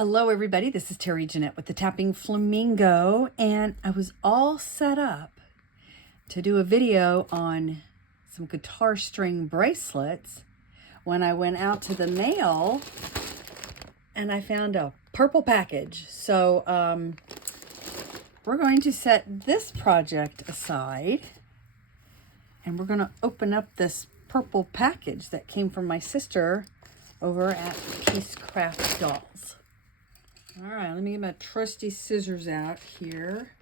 Hello everybody, this is Terry Jeanette with the Tapping Flamingo, and I was all set up to do a video on some guitar string bracelets when I went out to the mail and I found a purple package. So we're going to set this project aside and we're going to open up this purple package that came from my sister over at Peacecraft Dolls. All right, let me get my trusty scissors out here.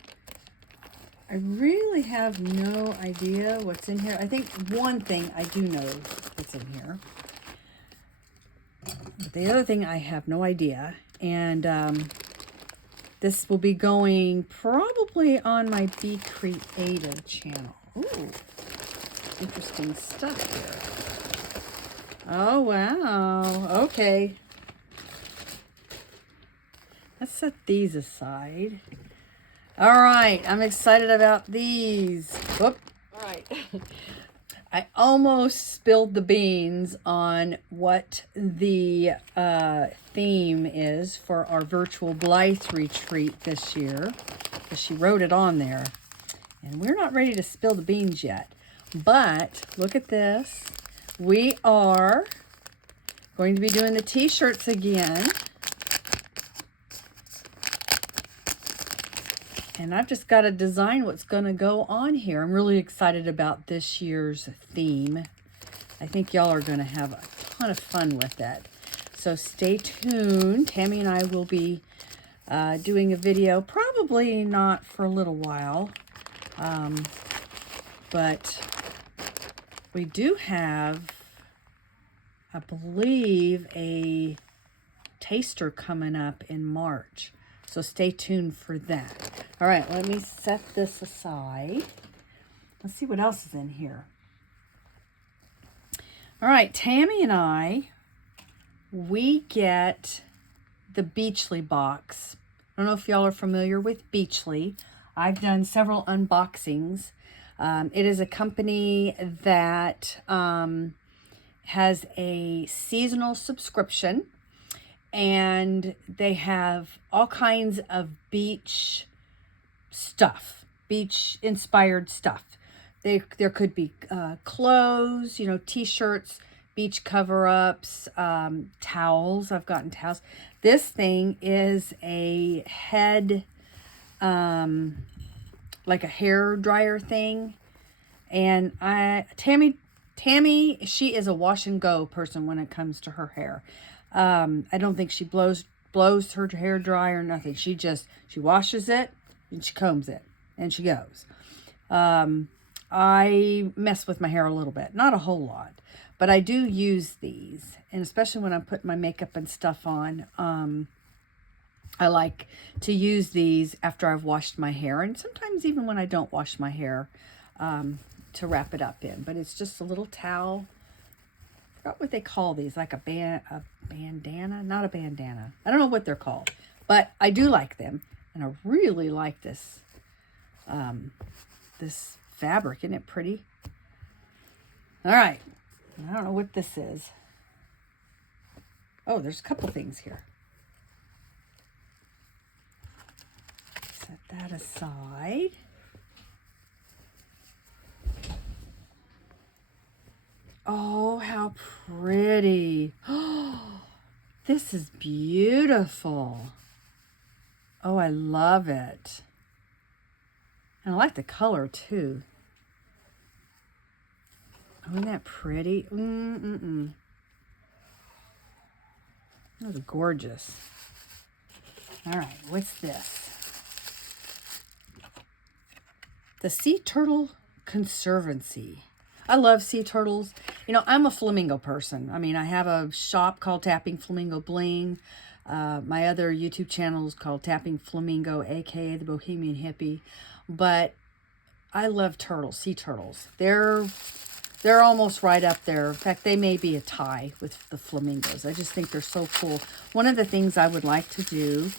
I really have no idea what's in here. I think one thing I do know that's in here. But the other thing I have no idea. And this will be going probably on my Be Creative channel. Ooh, interesting stuff here. Oh, wow. Okay. Let's set these aside. All right, I'm excited about these. Whoop. All right. I almost spilled the beans on what the theme is for our Virtual Blythe Retreat this year, because she wrote it on there. And we're not ready to spill the beans yet. But look at this. We are going to be doing the t-shirts again. And I've just got to design what's going to go on here. I'm really excited about this year's theme. I think y'all are going to have a ton of fun with it. So stay tuned. Tammy and I will be doing a video, probably not for a little while. But we do have, I believe, a taster coming up in March. So stay tuned for that. All right, let me set this aside. Let's see what else is in here. All right, Tammy and I, we get the Beachly box. I don't know if y'all are familiar with Beachly. I've done several unboxings. It is a company that has a seasonal subscription. And they have all kinds of beach stuff, beach inspired stuff. There could be clothes, t-shirts, beach cover-ups, towels. I've gotten towels. This thing is a head, like a hair dryer thing. And Tammy, she is a wash and go person when it comes to her hair. I don't think she blows her hair dry or nothing. She washes it and she combs it and she goes. I mess with my hair a little bit, not a whole lot, but I do use these, and especially when I'm putting my makeup and stuff on, I like to use these after I've washed my hair, and sometimes even when I don't wash my hair, to wrap it up in. But it's just a little towel. I forgot what they call these, like a bandana, not a bandana. I don't know what they're called, but I do like them, and I really like this, this fabric. Isn't it pretty? All right, I don't know what this is. Oh, there's a couple things here. Set that aside. Oh, how pretty. Oh, this is beautiful. Oh, I love it. And I like the color too. Oh, isn't that pretty? That's gorgeous. All right, what's this? The Sea Turtle Conservancy. I love sea turtles. I'm a flamingo person. I mean, I have a shop called Tappingflamingobling. My other YouTube channel is called Tappingflamingo, aka the Bohemian Hippie. But I love turtles, sea turtles. They're almost right up there. In fact, they may be a tie with the flamingos. I just think they're so cool. One of the things I would like to do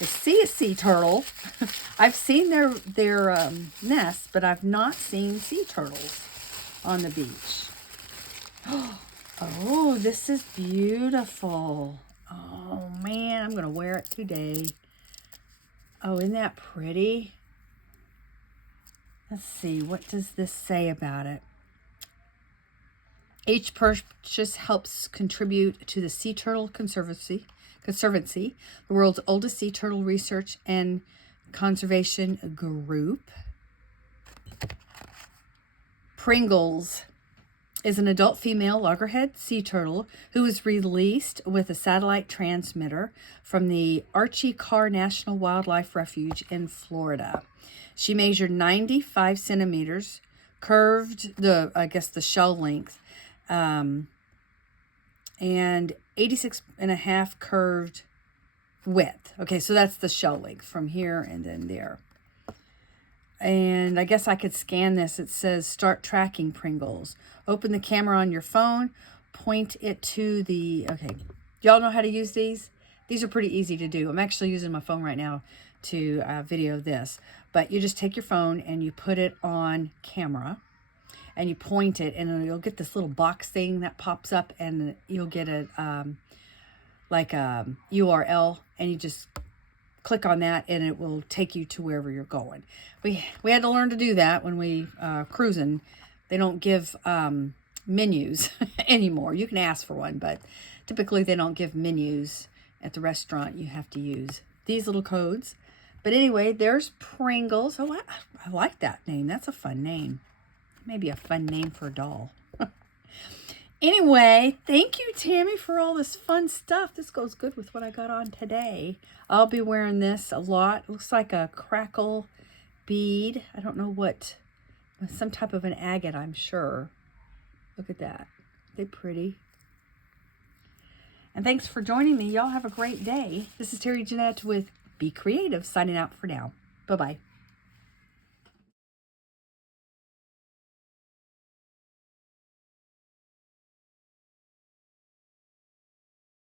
is see a sea turtle. I've seen their nests, but I've not seen sea turtles on the beach. Oh, this is beautiful. Oh man, I'm going to wear it today. Oh, isn't that pretty? Let's see, what does this say about it? Each purchase helps contribute to the Sea Turtle Conservancy, the world's oldest sea turtle research and conservation group. Pringles is an adult female loggerhead sea turtle who was released with a satellite transmitter from the Archie Carr National Wildlife Refuge in Florida. She measured 95 centimeters, curved the shell length, and 86.5 curved width. Okay, so that's the shell length from here and then there. And I guess I could scan this. It says start tracking Pringles. Open the camera on your phone, point it to the, okay, y'all know how to use these? These are pretty easy to do. I'm actually using my phone right now to video this. But you just take your phone and you put it on camera and you point it, and you'll get this little box thing that pops up, and you'll get a like a URL, and you just click on that and it will take you to wherever you're going. We had to learn to do that when we cruising. They don't give menus anymore. You can ask for one, but typically they don't give menus at the restaurant. You have to use these little codes. But anyway, there's Pringles. Oh, I like that name. That's a fun name. Maybe a fun name for a doll. Anyway, thank you, Tammy, for all this fun stuff. This goes good with what I got on today. I'll be wearing this a lot. It looks like a crackle bead. I don't know what, some type of an agate, I'm sure. Look at that. They're pretty. And thanks for joining me. Y'all have a great day. This is Terry Jeanette with Be Creative, signing out for now. Bye-bye.